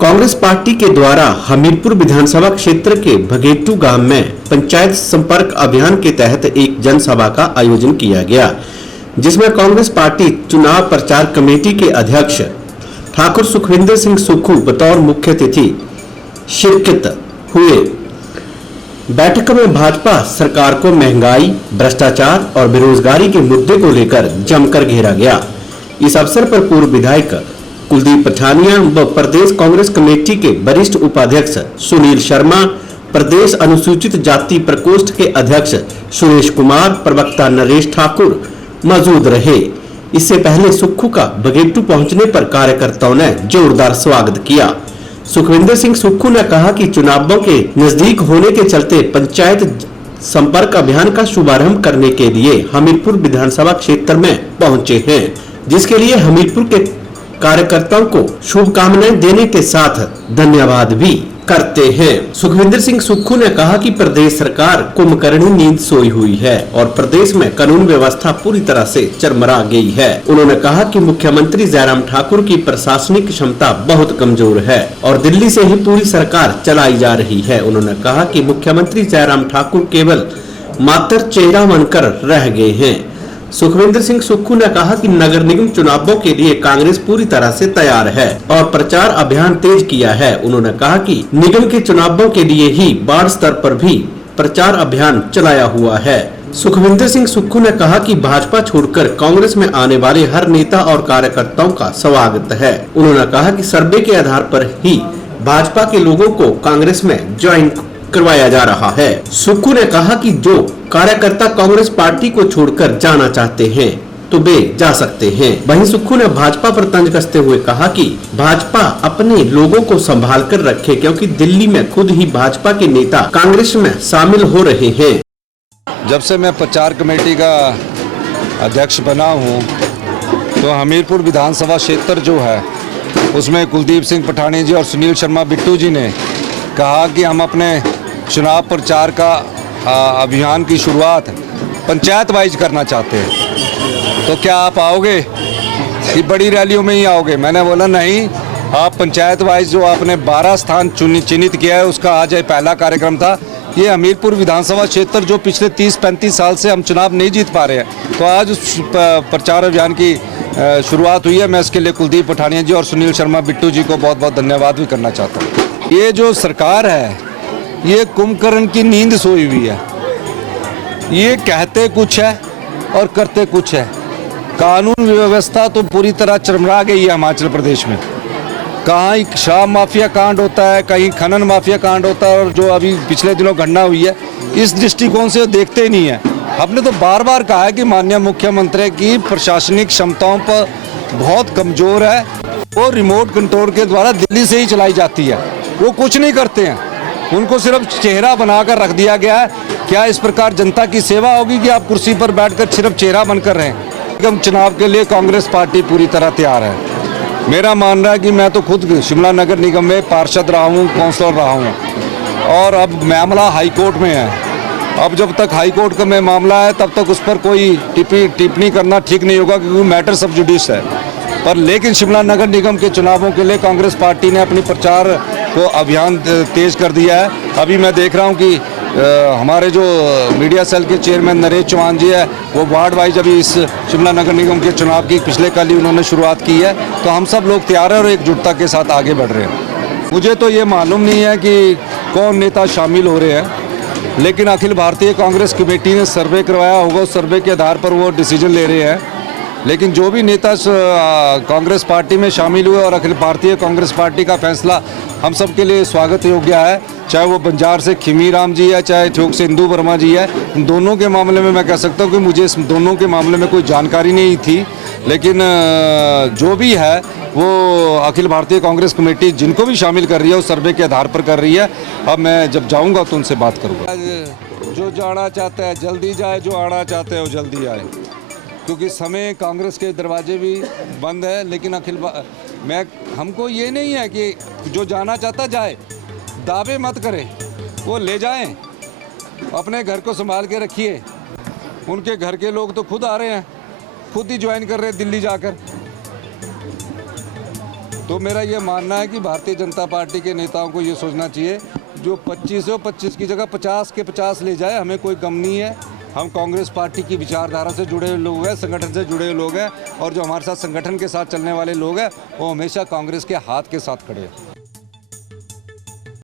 Congress party के द्वारा हमीरपुर विधानसभा क्षेत्र के भगेटू गांव में पंचायत संपर्क अभियान के तहत एक जनसभा का आयोजन किया गया, जिसमें कांग्रेस पार्टी चुनाव प्रचार कमेटी के अध्यक्ष ठाकुर सुखविंदर सिंह सुक्खू बतौर मुख्य अतिथि शिरकत हुए। बैठक में भाजपा सरकार को महंगाई, भ्रष्टाचार और बेरोजगारी के मुद्दे को लेकर जमकर घेरा गया। इस अवसर पर पूर्व विधायक कुलदीप पठानिया व प्रदेश कांग्रेस कमेटी के वरिष्ठ उपाध्यक्ष सुनील शर्मा, प्रदेश अनुसूचित जाति प्रकोष्ठ के अध्यक्ष सुरेश कुमार, प्रवक्ता नरेश ठाकुर मौजूद रहे। इससे पहले सुक्खू का भगेटू पहुंचने पर कार्यकर्ताओं ने जोरदार स्वागत किया। सुखविंदर सिंह सुक्खू ने कहा कि चुनावों के नजदीक होने के चलते पंचायत संपर्क अभियान का शुभारंभ करने के लिए हमीरपुर विधानसभा क्षेत्र में पहुंचे हैं, जिसके लिए हमीरपुर के कार्यकर्ताओं को शुभकामनाएं देने के साथ धन्यवाद भी करते हैं। सुखविंदर सिंह सुक्खू ने कहा कि प्रदेश सरकार कुंभकर्णी नींद सोई हुई है और प्रदेश में कानून व्यवस्था पूरी तरह से चरमरा गई है। उन्होंने कहा कि मुख्यमंत्री जयराम ठाकुर की प्रशासनिक क्षमता बहुत कमजोर है और दिल्ली से ही पूरी सरकार चलाई जा रही है। उन्होंने कहा कि मुख्यमंत्री जयराम ठाकुर केवल मात्र चेहरा बनकर रह गए हैं। सुखविंदर सिंह सुक्खू ने कहा कि नगर निगम चुनावों के लिए कांग्रेस पूरी तरह से तैयार है और प्रचार अभियान तेज किया है। उन्होंने कहा कि निगम के चुनावों के लिए ही वार्ड स्तर पर भी प्रचार अभियान चलाया हुआ है। सुखविंदर सिंह सुक्खू ने कहा कि भाजपा छोड़कर कांग्रेस में आने वाले हर नेता और कार्यकर्ताओं का स्वागत है। उन्होंने कहा कि सर्वे के आधार पर ही भाजपा के लोगों को कांग्रेस में ज्वाइन करवाया जा रहा है। सुक्खू ने कहा कि जो कार्यकर्ता कांग्रेस पार्टी को छोड़कर जाना चाहते हैं तो वे जा सकते हैं। वहीं सुक्खू ने भाजपा पर तंज कसते हुए कहा कि भाजपा अपने लोगों को संभाल कर रखे, क्योंकि दिल्ली में खुद ही भाजपा के नेता कांग्रेस में शामिल हो रहे हैं। जब से मैं प्रचार कमेटी का अध्यक्ष बना हूँ तो हमीरपुर विधानसभा क्षेत्र जो है उसमें कुलदीप सिंह पठानी जी और सुनील शर्मा बिट्टू जी ने कहा कि हम अपने चुनाव प्रचार का अभियान की शुरुआत पंचायत वाइज करना चाहते हैं, तो क्या आप आओगे कि बड़ी रैलियों में ही आओगे? मैंने बोला नहीं, आप पंचायत वाइज जो आपने 12 स्थान चिन्हित किया है उसका आज पहला कार्यक्रम था। ये हमीरपुर विधानसभा क्षेत्र जो पिछले 30-35 साल से हम चुनाव नहीं जीत पा रहे हैं, तो आज उस प्रचार अभियान की शुरुआत हुई है। मैं इसके लिए कुलदीप पठानिया जी और सुनील शर्मा बिट्टू जी को बहुत बहुत धन्यवाद भी करना चाहता हूँ। ये जो सरकार है ये कुंभकर्ण की नींद सोई हुई है। ये कहते कुछ है और करते कुछ है। कानून व्यवस्था तो पूरी तरह चरमरा गई है हिमाचल प्रदेश में। कहीं शराब माफिया कांड होता है, कहीं खनन माफिया कांड होता है, और जो अभी पिछले दिनों घटना हुई है इस दृष्टिकोण से देखते ही नहीं है। हमने तो बार बार कहा है कि माननीय मुख्यमंत्री की प्रशासनिक क्षमताओं पर बहुत कमज़ोर है। वो रिमोट कंट्रोल के द्वारा दिल्ली से ही चलाई जाती है, वो कुछ नहीं करते हैं। उनको सिर्फ चेहरा बनाकर रख दिया गया है। क्या इस प्रकार जनता की सेवा होगी कि आप कुर्सी पर बैठकर सिर्फ चेहरा बनकर रहें? निगम चुनाव के लिए कांग्रेस पार्टी पूरी तरह तैयार है। मेरा मानना है कि मैं तो खुद शिमला नगर निगम में पार्षद रहा हूँ, काउंसलर रहा हूँ, और अब मामला हाई कोर्ट में है। अब जब तक हाई कोर्ट का में मामला है तब तक उस पर कोई टिप्पणी करना ठीक नहीं होगा, क्योंकि मैटर सब जुडिस है। पर लेकिन शिमला नगर निगम के चुनावों के लिए कांग्रेस पार्टी ने अपनी प्रचार को अभियान तेज कर दिया है। अभी मैं देख रहा हूं कि हमारे जो मीडिया सेल के चेयरमैन नरेश चौहान जी है वो वार्ड वाइज अभी इस शिमला नगर निगम के चुनाव की पिछले कल ही उन्होंने शुरुआत की है। तो हम सब लोग तैयार हैं और एकजुटता के साथ आगे बढ़ रहे हैं। मुझे तो ये मालूम नहीं है कि कौन नेता शामिल हो रहे हैं, लेकिन अखिल भारतीय कांग्रेस कमेटी ने सर्वे करवाया होगा, उस सर्वे के आधार पर वो डिसीजन ले रहे हैं। लेकिन जो भी नेता कांग्रेस पार्टी में शामिल हुए और अखिल भारतीय कांग्रेस पार्टी का फैसला हम सब के लिए स्वागत योग्य है। चाहे वो बंजार से खीमी राम जी है, चाहे चौक से इंदू वर्मा जी है। इन दोनों के मामले में मैं कह सकता हूँ कि मुझे इस दोनों के मामले में कोई जानकारी नहीं थी, लेकिन जो भी है वो अखिल भारतीय कांग्रेस कमेटी जिनको भी शामिल कर रही है उस सर्वे के आधार पर कर रही है। अब मैं जब जाऊँगा तो उनसे बात करूँगा। जो जाना चाहता है जल्दी जाए, जो आना चाहते हैं वो जल्दी आए, क्योंकि समय कांग्रेस के दरवाजे भी बंद है। लेकिन हमको ये नहीं है कि जो जाना चाहता जाए, दावे मत करें, वो ले जाएं, अपने घर को संभाल के रखिए। उनके घर के लोग तो खुद आ रहे हैं, खुद ही ज्वाइन कर रहे हैं दिल्ली जाकर। तो मेरा ये मानना है कि भारतीय जनता पार्टी के नेताओं को ये सोचना चाहिए, जो 25 हो 25 की जगह 50 के 50 ले जाए, हमें कोई गम नहीं है। हम कांग्रेस पार्टी की विचारधारा से जुड़े हुए लोग हैं, संगठन से जुड़े हुए लोग हैं, और जो हमारे साथ संगठन के साथ चलने वाले लोग हैं वो हमेशा कांग्रेस के हाथ के साथ खड़े हैं।